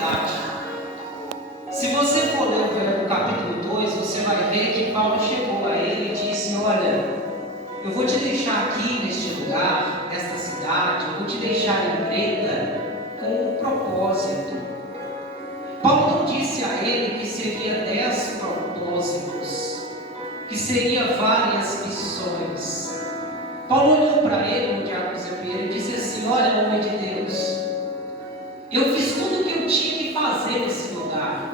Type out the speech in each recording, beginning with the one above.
fidelidade. Se você for ler o capítulo 2, você vai ver que Paulo chegou a ele e disse: olha, eu vou te deixar aqui neste lugar, nesta cidade, eu vou te deixar em Creta com um propósito. Paulo não disse a ele que seria 10 propósitos, que seria várias missões. Paulo olhou para ele no diálogo e disse assim: olha, homem de Deus, eu fiz tudo o que eu tinha que fazer nesse lugar.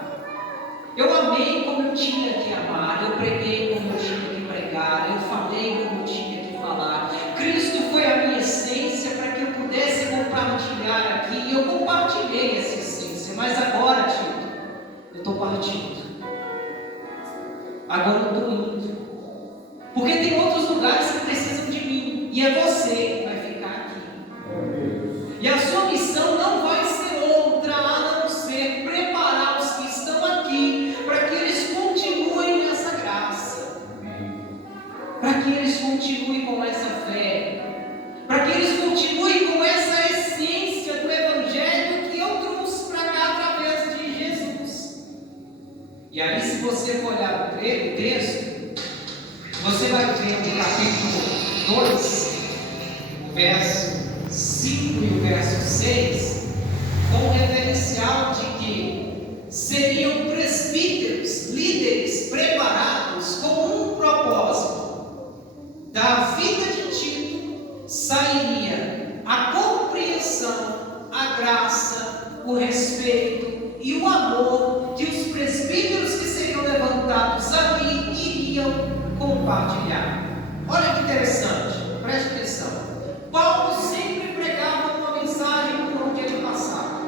Eu amei como eu tinha que amar, eu preguei como eu tinha que pregar, eu falei como eu tinha que falar. Cristo foi a minha essência para que eu pudesse compartilhar aqui, e eu compartilhei essa essência. Mas agora, Tito, eu estou partindo. Agora eu estou indo. Porque tem outros lugares que precisam de mim, e é você que vai ficar aqui. E a sua missão não vai ser outra a não ser preparar os que estão aqui para que eles continuem nessa graça, para que eles continuem com essa fé, para que eles continuem com essa essência do Evangelho que eu trouxe para cá através de Jesus. E aí, se você for olhar o texto, você vai ver no capítulo 2, o verso 5 e o verso 6, com o referencial de que seriam presbíteros, líderes preparados com um propósito. Da vida de Tito sairia a compreensão, a graça, o respeito e o amor que os presbíteros que seriam levantados ali iriam compartilhar. Olha que interessante, preste atenção. Paulo sempre pregava uma mensagem por onde ele passava,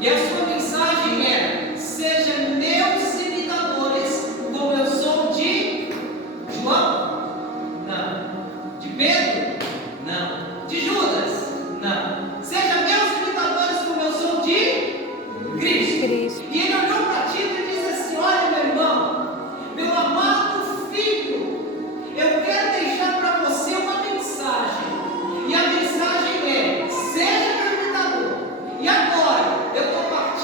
e a sua mensagem era: sejam meus imitadores, como eu sou de João? Não. De Pedro? Não. De Judas? Não. Sejam meus imitadores, como eu sou de Cristo. E ele olhou para Tito e disse assim: olha, meu irmão, meu amado filho, eu quero deixar para você uma mensagem. E a mensagem é: seja meu imitador. E agora, eu estou partindo.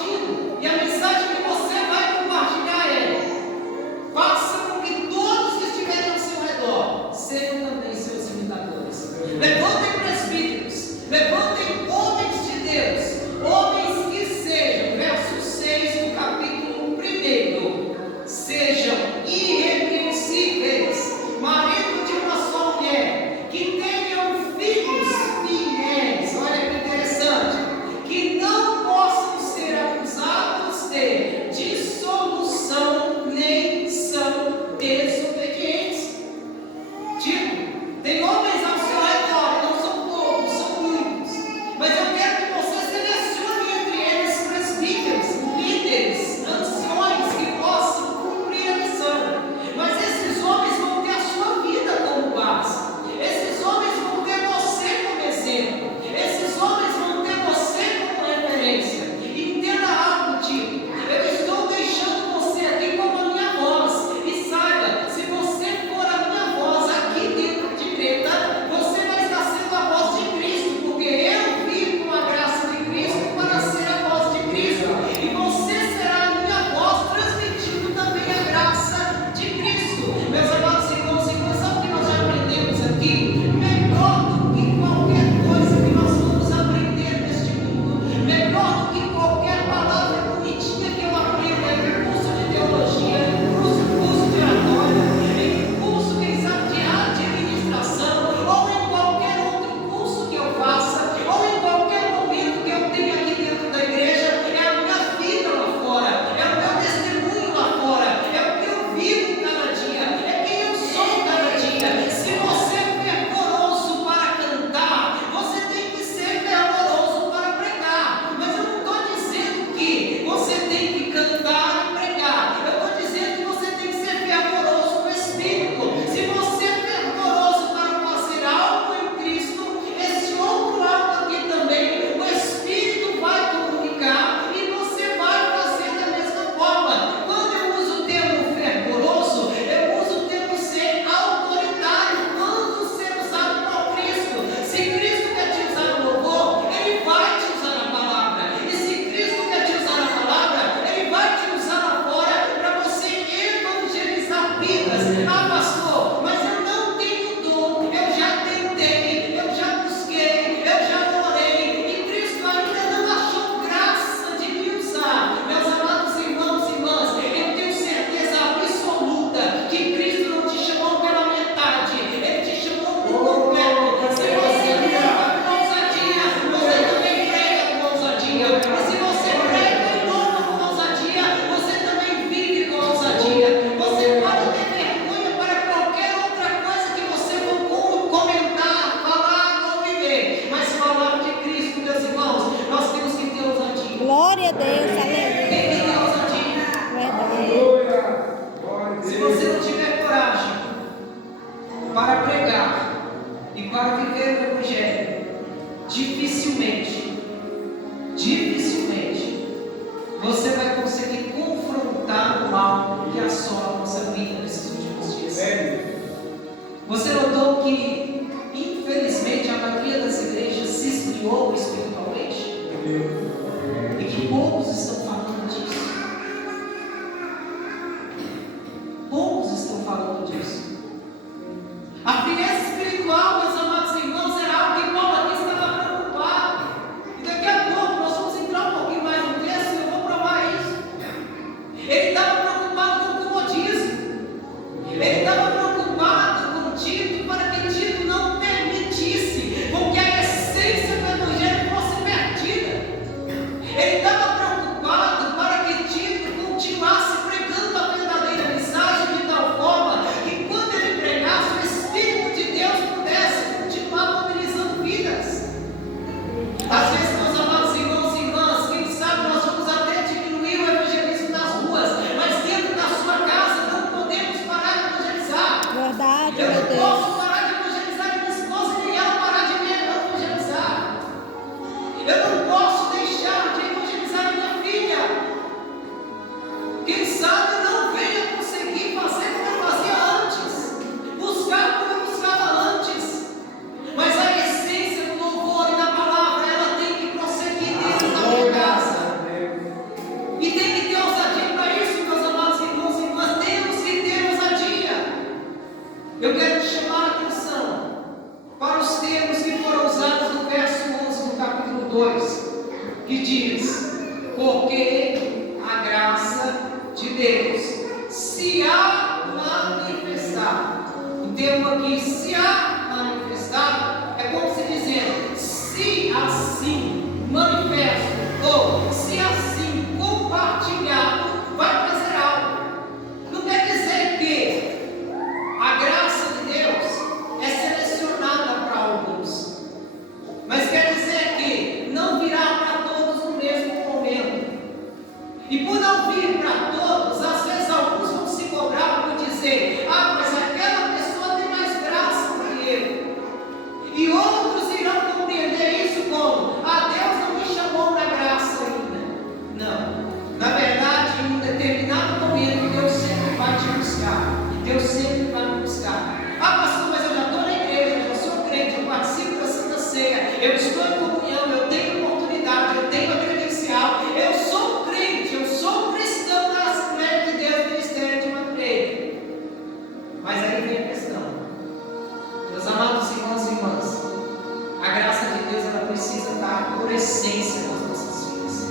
Glória a Deus, aleluia. Tem que ter ousadia. Verdade. Se você não tiver coragem para pregar e para viver o Evangelho, dificilmente você vai conseguir confrontar o mal que assola a nossa vida nesses últimos dias. Você notou que, infelizmente, a maioria das igrejas se esfriou espiritualmente? E que poucos estão falando disso. Poucos estão falando disso. A frieza espiritual, meus amados irmãos, era algo que Paulo aqui estava preocupado. E daqui a pouco nós vamos entrar um pouquinho mais no texto e eu vou provar isso. Ele estava preocupado com o comodismo. Ele estava preocupado com Tito para que Tito não permitisse com que a essência do Evangelho fosse perdida. Ele estava preocupado para que Tito continuasse pregando a verdadeira mensagem de tal forma que quando ele pregasse, o Espírito de Deus pudesse continuar mobilizando vidas. Às vezes, meus amados irmãos e irmãs, quem sabe nós vamos até diminuir o evangelismo nas ruas, mas dentro da sua casa não podemos parar de evangelizar. Verdade, Eu meu não Deus. posso parar de evangelizar minha esposa e nem ela parar de me evangelizar. Eu não posso deixar de evangelizar minha filha. Quem sabe eu não venha conseguir fazer como eu fazia antes, buscar como eu buscava antes, mas a essência do louvor e da palavra, ela tem que prosseguir dentro da minha casa. E tem que ter ousadia para isso, meus amados irmãos e irmãs. Temos que ter ousadia. Eu quero te chamar a atenção para os termos que foram usados no verso 11 do capítulo 2, que diz: porque a graça de Deus se há manifestado. O termo aqui, se há manifestado, é como se dizendo, se assim manifesto, ou se assim compartilhado, vai trazer algo. Não quer dizer que a graça de Deus é selecionada para alguns, mas quer dizer que não virá para todos no mesmo momento. E por não vir para todos, às vezes alguns vão se cobrar por dizer: ah, mas aquela pessoa tem mais graça do que eu. E outros irão compreender isso como: ah, Deus não me chamou para graça ainda. Não. Na verdade, em um determinado momento, Deus sempre vai te buscar. Deus sempre vai me buscar. Ah, pastor, mas eu já estou na igreja, eu já sou crente, eu participo da Santa Ceia, eu estou em comunhão, eu tenho oportunidade, eu tenho a credencial, eu sou crente, eu sou cristão da Assembleia de Deus, Ministério de Madureira. Mas aí vem a questão, meus amados irmãos e irmãs, a graça de Deus, ela precisa estar por essência nas nossas vidas.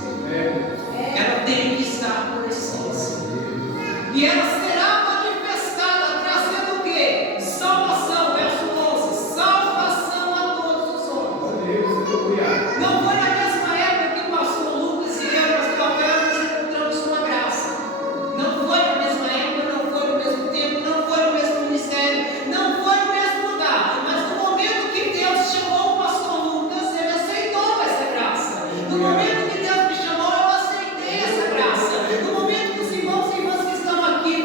Ela tem que estar por essência. E ela será manifestada trazendo o quê? Salvação, verso 11. Salvação a todos os homens. Não foi na mesma época que o pastor Lucas e eu, pastor Abel, nos encontramos com a graça. Não foi na mesma época, não foi no mesmo tempo, não foi no mesmo ministério, não foi no mesmo lugar. Mas no momento que Deus chamou o pastor Lucas, ele aceitou essa graça. No momento que Deus me chamou, eu aceitei essa graça. No momento que os irmãos e irmãs que estão aqui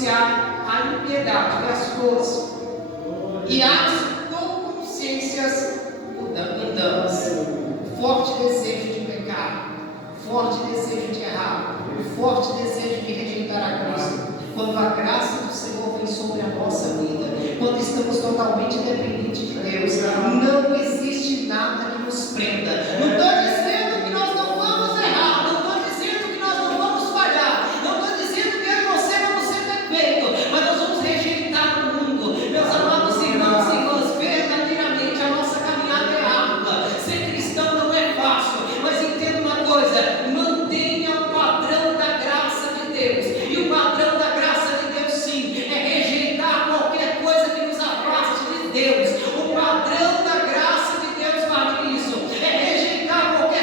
anunciar a impiedade das coisas e as consciências mundanas. Forte desejo de pecar, forte desejo de errar, forte desejo de rejeitar a Cristo. Quando a graça do Senhor vem sobre a nossa vida, quando estamos totalmente dependentes de Deus, não existe nada que nos prenda. Não estou dizendo que nós não vamos errar, não estou dizendo que nós não vamos falhar, não estou dizendo que eu e você vamos ser perfeitos, mas nós vamos rejeitar o mundo. Meus amados irmãos e irmãs, verdadeiramente a nossa caminhada é árdua. Ser cristão não é fácil, mas entenda uma coisa: mantenha o padrão da graça de Deus. E o padrão da graça de Deus, sim, é rejeitar qualquer coisa que nos afaste de Deus. O padrão da graça de Deus, guarde isso, é rejeitar qualquer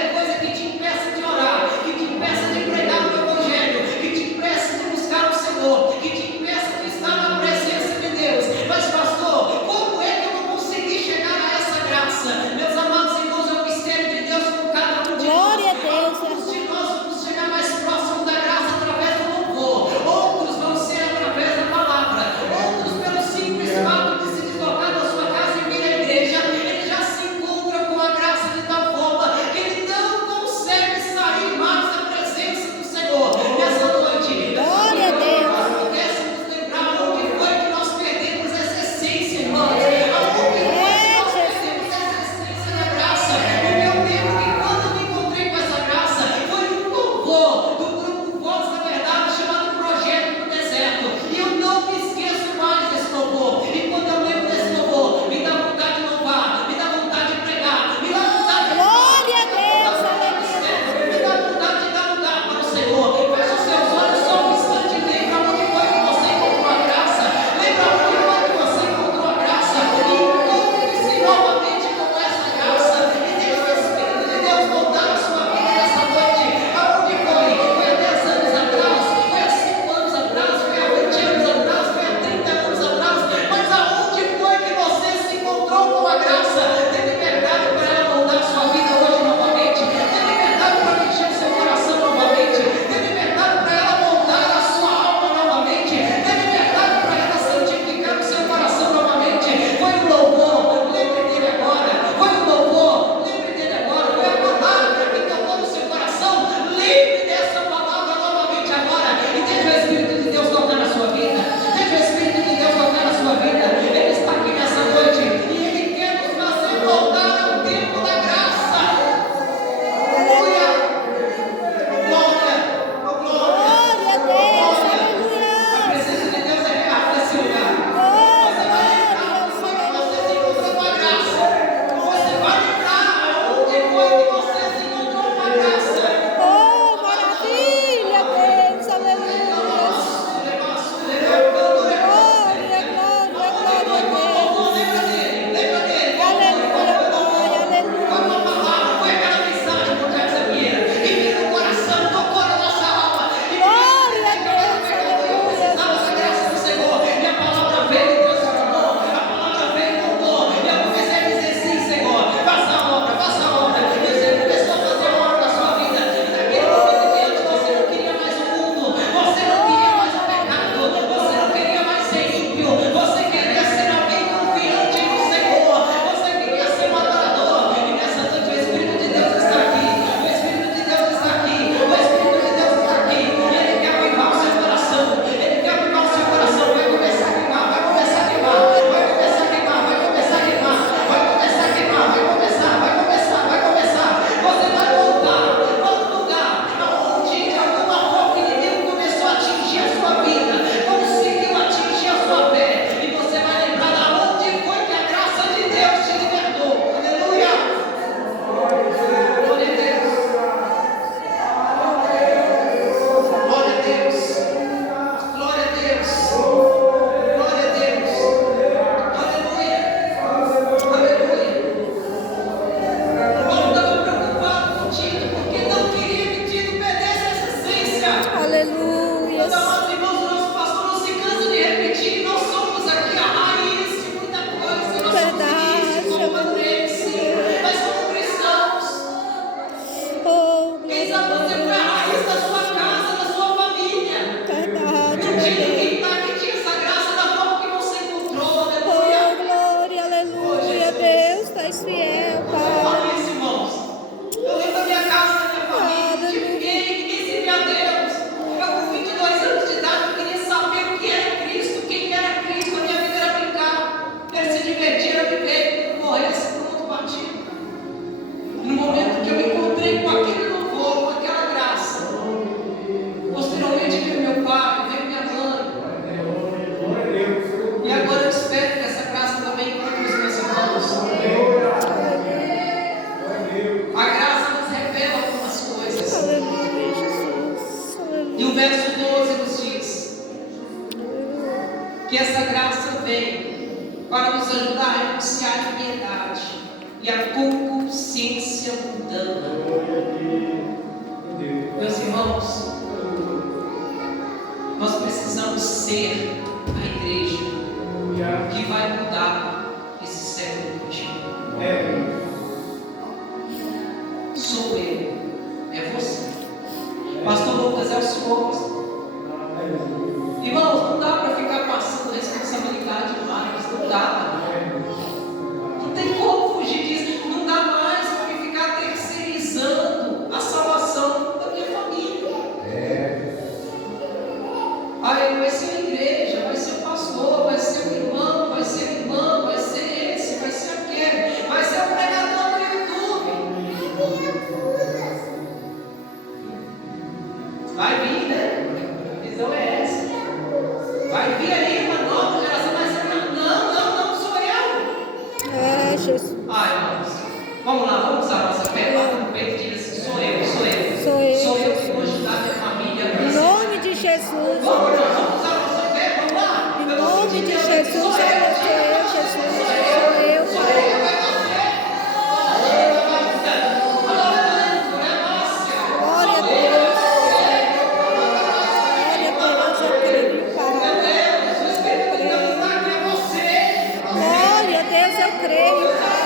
E o verso 12 nos diz que essa graça vem para nos ajudar a renunciar a impiedade e a concupiscência mundana. Meus irmãos, nós precisamos ser a igreja que vai mudar esse século XXI. Sou eu, é você. Pastor Lucas, é o senhor, pastor. Irmãos, não dá para ficar passando responsabilidade mais, não dá. Não tem como fugir disso, não dá mais para ficar terceirizando a salvação da minha família. Aí vai ser a igreja, vai ser o pastor, vai ser o irmão, vai ser a irmã, vai ser esse, vai ser aquele, vai ser o pregador do YouTube. Vai vir, né? A visão é essa. Vai vir aí uma nova geração, vai ser não, sou eu. Jesus. Irmãos, vamos lá, vamos usar a nossa fé, bata no peito e diga assim: sou eu. Sou eu que vou ajudar minha família. Em nome de Jesus. Vamos usar a nossa fé, vamos lá. Em nome de Jesus, sou eu, Jesus. Sou eu, Pai. Glória a Deus. Glória a Deus, eu creio, Pai.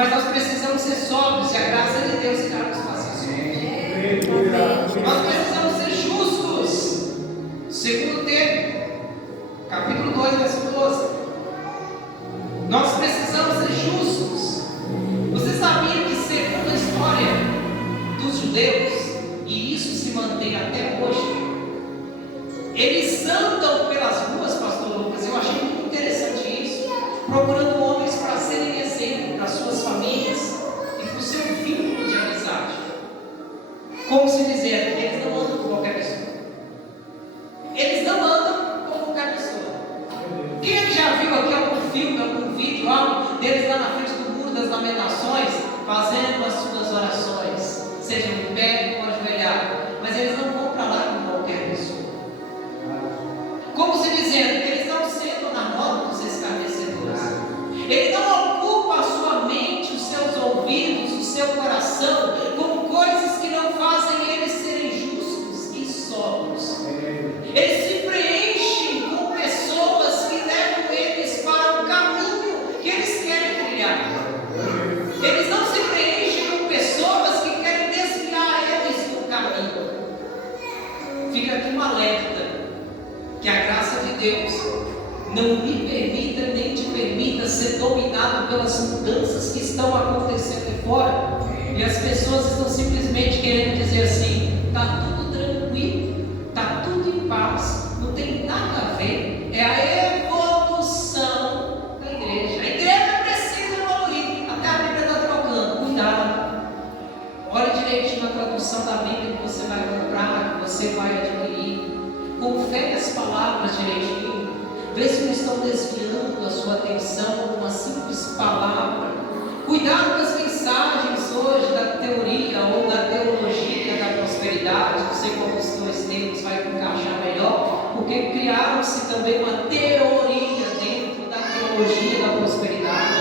Mas nós precisamos ser sóbrios e a graça de Deus irá nos fazer sóbrios. Nós precisamos ser justos. Segundo Pedro, capítulo 2, versículo 12. Nós precisamos ser justos. Você sabia que, segundo a história dos judeus, e isso se mantém até hoje, eles andam pelas ruas, pastor Lucas, eu achei muito interessante. procurando homens para serem exemplo para suas famílias e para o seu vínculo de amizade. Como se dizer, eles não andam com qualquer pessoa. Eles não andam com qualquer pessoa. Quem já viu aqui algum filme, algum vídeo, algo deles lá na frente do Muro das Lamentações, fazendo as suas orações, sejam em pé ou ajoelhar, mas eles não vão para lá com qualquer pessoa. Como se dizendo, eles não sentam na roda dos escarnecedores. Ele não ocupa a sua mente, os seus ouvidos, o seu coração com coisas que não fazem eles serem justos e sóbrios. Eles se preenchem com pessoas que levam eles para o caminho que eles querem trilhar. Eles não se preenchem com pessoas que querem desviar eles do caminho. Fica aqui um alerta, que a graça de Deus não me permita nem te permita ser dominado pelas mudanças que estão acontecendo aí fora, e as pessoas estão simplesmente querendo dizer assim: está tudo tranquilo, está tudo em paz, não tem nada a ver. É a evolução da igreja. A igreja precisa evoluir. Até a Bíblia está trocando. Cuidado, olhe direitinho na tradução da Bíblia que você vai comprar, que você vai adquirir. Confere as palavras direitinho. Vê se não estão desviando a sua atenção com uma simples palavra. Cuidado com as mensagens hoje da teoria ou da teologia da prosperidade. Não sei qual dos dois termos vai encaixar melhor, porque criaram-se também uma teoria dentro da teologia da prosperidade,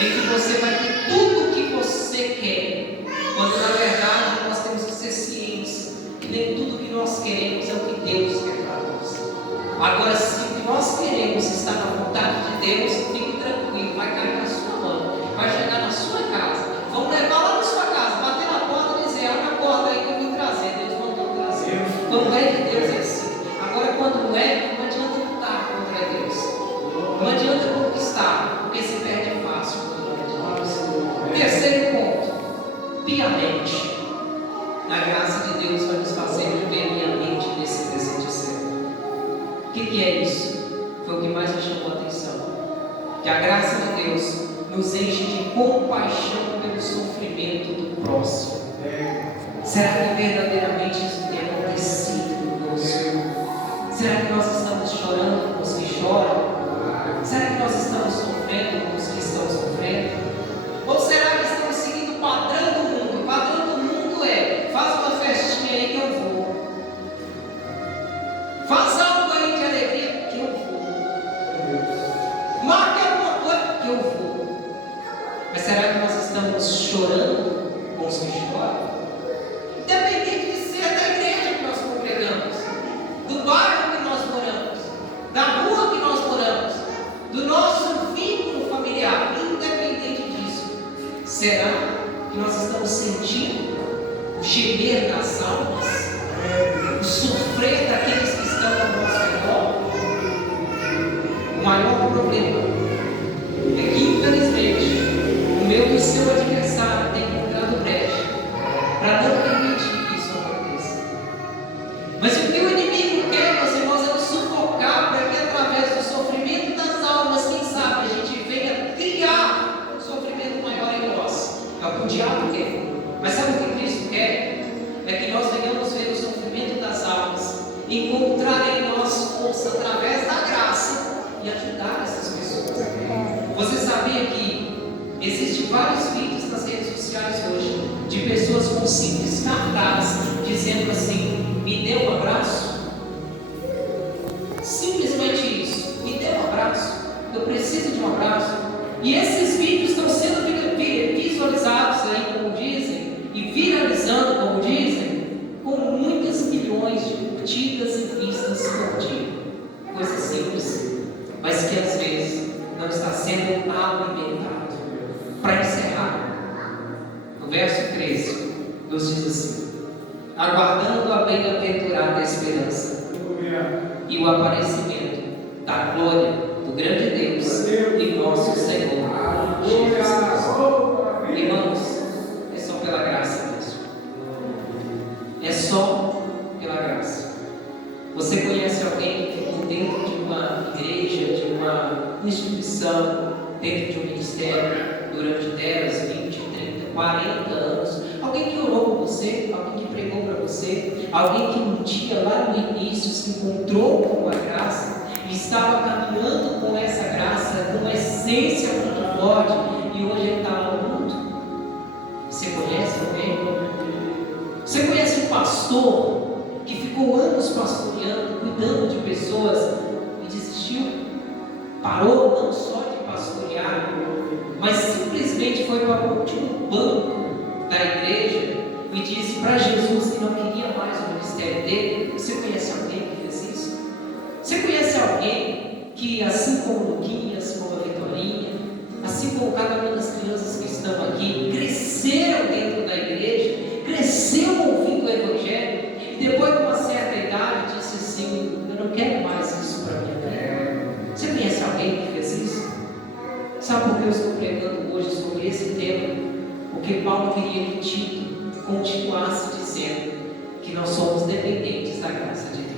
em que você vai ter tudo o que você quer, quando na verdade nós temos que ser cientes que nem tudo que nós queremos é o que Deus quer para nós. Agora, se o que nós queremos está na vontade de Deus, fique tranquilo, vai cair na sua mão, vai chegar na sua casa, vão levar lá na sua casa, bater na porta e dizer: abre a porta aí que eu vim trazer. Deus mandou trazer. Quando é de Deus é assim. Agora, quando não é, não adianta lutar contra Deus, não adianta conquistar, porque se perde fácil. Terceiro ponto: piamente. A graça de Deus vai nos fazer viver piamente nesse presente século. O que é isso? Foi o que mais me chamou a atenção. Que a graça de Deus nos enche de compaixão pelo sofrimento do próximo. Será que verdadeiramente isso tem acontecido conosco? Será que nós estamos chorando com os que choram? Será que nós estamos sofrendo com os que estão sofrendo? Ou será que estamos seguindo o padrão do mundo? O padrão do mundo é: faz uma festinha aí que eu vou. Faz algo aí de alegria que eu vou. Marque alguma coisa que eu vou. Mas será que nós estamos chorando com os que choram? Independente de ser da igreja que nós congregamos, do bairro que nós moramos, da rua que nós moramos, do nosso vínculo familiar, independente disso, será que nós estamos sentindo o gemer das almas, o sofrer daqueles que estão ao nosso redor? O maior problema é que, infelizmente, o meu e o seu adversário tem encontrado brecha para não permitir que isso aconteça. Mas o que o inimigo quer, meus irmãos, é nos sufocar para que, através do sofrimento das almas, quem sabe a gente venha criar um sofrimento maior em nós. É o que o diabo quer. Mas sabe o que Cristo quer? É que nós venhamos ver o sofrimento das almas, encontrar em nós força através da graça e ajudar essas pessoas. Você sabia que existem vários vídeos nas redes sociais hoje de pessoas com simples cartazes dizendo assim: me dê um abraço? Simplesmente isso, me dê um abraço, eu preciso de um abraço. E esses vídeos estão sendo visualizados aí, como dizem, e viralizando, como dizem, com muitas milhões de curtidas e vistas por dia. Coisa simples, mas que às vezes não está sendo alimentado. Para encerrar, no verso 13, nos diz assim: aguardando a bem-aventurada esperança e o aparecimento da glória do grande Deus e nosso Senhor Jesus Cristo. Irmãos, é só pela graça mesmo. É só pela graça. Você conhece alguém que ficou dentro de uma igreja, de uma instituição, dentro de um ministério, durante 10, 20, 30, 40 anos. Alguém que orou por você, alguém que pregou para você, alguém que um dia lá no início se encontrou com a graça e estava caminhando com essa graça, com uma essência muito forte, e hoje ele está lá no mundo. Você conhece alguém? Você conhece um pastor que ficou anos pastoreando, cuidando de pessoas e desistiu? Parou não só de pastorear, mas simplesmente foi para o último banco da igreja e disse para Jesus que não queria mais o ministério dele. Você conhece alguém que fez isso? Você conhece alguém que, assim como Luquinhas, como a Vitorinha, assim como cada uma das crianças que estão aqui, cresceram dentro da igreja, cresceu ouvindo o Evangelho, e depois de uma certa idade disse assim: eu não quero mais isso para minha vida? Você conhece alguém que fez isso? Sabe por que eu estou pregando hoje sobre esse tema? Porque Paulo queria que Tito continuasse dizendo que nós somos dependentes da graça de Deus.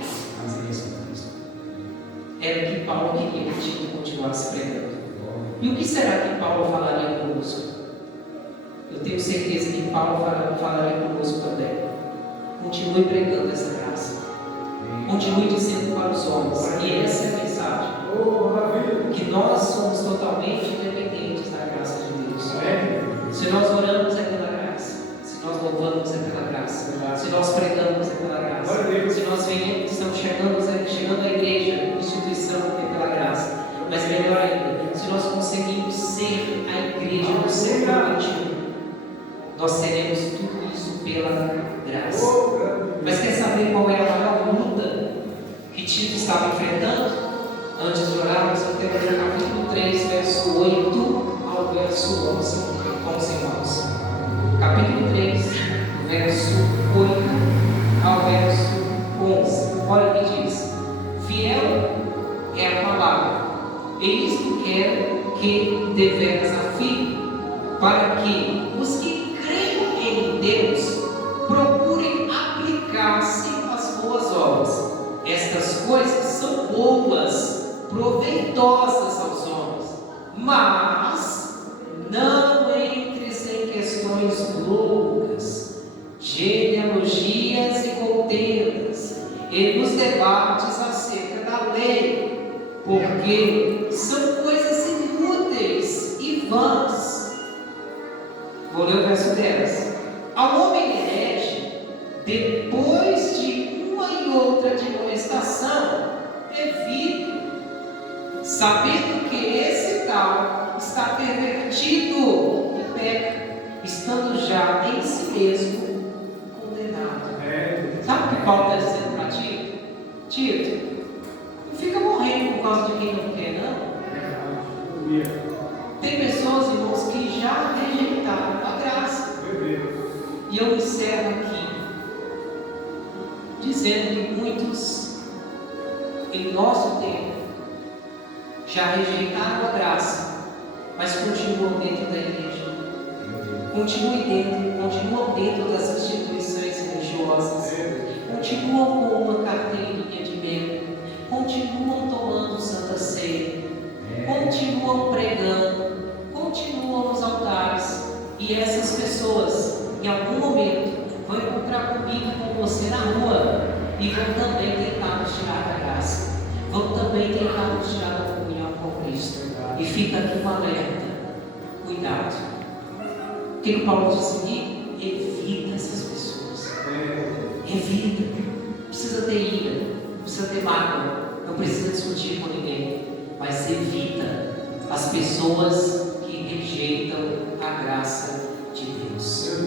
Era o que Paulo queria que Tito continuasse pregando. E o que será que Paulo falaria conosco? Eu tenho certeza que Paulo falaria conosco também. Continue pregando essa graça. Continue dizendo para os homens, e essa é a mensagem, que nós somos totalmente dependentes da graça de Deus. Se nós oramos é pela graça, se nós louvamos é pela graça, se nós pregamos é pela graça, se nós estamos chegando à igreja, instituição, é pela graça. Mas melhor ainda, se nós conseguimos ser a igreja do século XXI, nós seremos tudo isso pela graça. Mas quer saber qual é a maior luta que Tito estava enfrentando? Antes de orarmos, eu quero ler o capítulo 3, verso 8 ao verso 11, com os irmãos. Capítulo 3, verso 8 ao verso 11. Olha o que diz: fiel é a palavra, e isto quero que deveras afirme, para que os que creem em Deus procurem aplicar-se às boas obras. Estas coisas são boas, proveitosas aos homens, mas não entres em questões loucas, genealogias e contendas, e nos debates acerca da lei, porque são coisas inúteis e vãs. Vou ler o verso 10. Ao homem herege, depois de uma e outra admoestação, evite, sabendo que esse tal está pervertido e peca, estando já em si mesmo condenado. Sabe o que Paulo está dizendo para Tito? Tito, não fica morrendo por causa de quem não quer, não. Tem pessoas, irmãos, que já rejeitaram a graça. E eu encerro aqui dizendo que muitos em nosso tempo já rejeitaram a graça, mas continuam dentro da igreja, continuam dentro das instituições religiosas, continuam com uma carteirinha de membro, continuam tomando Santa Ceia, continuam pregando, continuam nos altares, e essas pessoas em algum momento vão encontrar comigo, com você na rua, e vão também tentar nos tirar da graça, vão também tentar nos tirar da comunhão com Cristo. E fica aqui um alerta: cuidado. O que o Paulo diz aqui? Evita essas pessoas. Evita. Não precisa ter ira, não precisa ter mágoa, não precisa discutir com ninguém, mas evita as pessoas que rejeitam a graça de Deus.